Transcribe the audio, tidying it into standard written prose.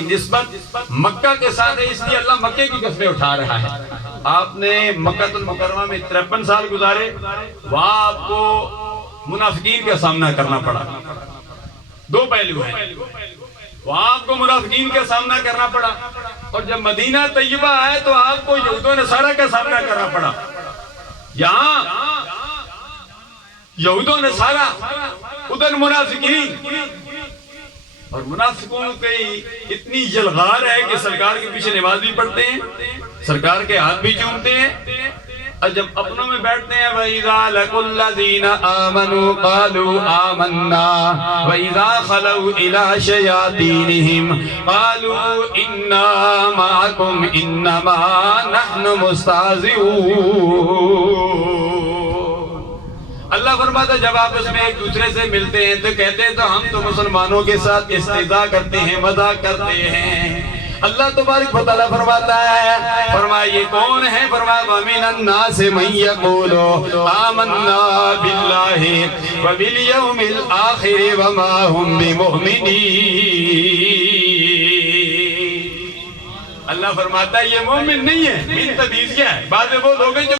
نسبت مکہ کے ساتھ ہے، اس لیے اللہ مکے کی قسمیں اٹھا رہا ہے۔ آپ نے مکہ المکرمہ میں 53 سال گزارے، وہاں آپ کو منافقین کا سامنا کرنا پڑا۔ دو پہلو ہیں، وہاں آپ کو منافقین کا سامنا کرنا پڑا، اور جب مدینہ طیبہ آئے تو آپ کو یہود و نصارہ کا سامنا کرنا پڑا۔ یہاں یہود و نصارہ، ادھر منافقین، اور منافقوں کی اتنی یلغار ہے کہ سرکار کے پیچھے نماز بھی پڑھتے ہیں، سرکار کے ہاتھ بھی چومتے ہیں، اور جب اپنوں میں بیٹھتے ہیں وَإِذَا لَقُوا الَّذِينَ آمَنُوا قَالُوا آمَنَّا وَإِذَا خَلَوْا إِلَىٰ شَيَاطِينِهِمْ قَالُوا إِنَّا مَعَكُمْ إِنَّمَا نَحْنُ مُسْتَهْزِئُونَ۔ اللہ فرماتا ہے جب آپس میں ایک دوسرے سے ملتے ہیں تو کہتے ہیں تو ہم تو مسلمانوں کے ساتھ استہزاء کرتے ہیں، مذاق کرتے ہیں۔ اللہ تبارک و تعالیٰ فرماتا ہے، فرمائیے کون ہے؟ فرمایا وَمِنَ النَّاسِ مَن يَقُولُ آمَنَّا بِاللَّهِ وَبِالْيَوْمِ الْآخِرِ وَمَا هُمْ بِمُؤْمِنِينَ۔ اللہ فرماتا ہے یہ مومن نہیں ہے، من تبعیضیہ ہے، بعض وہ لوگ ہیں جو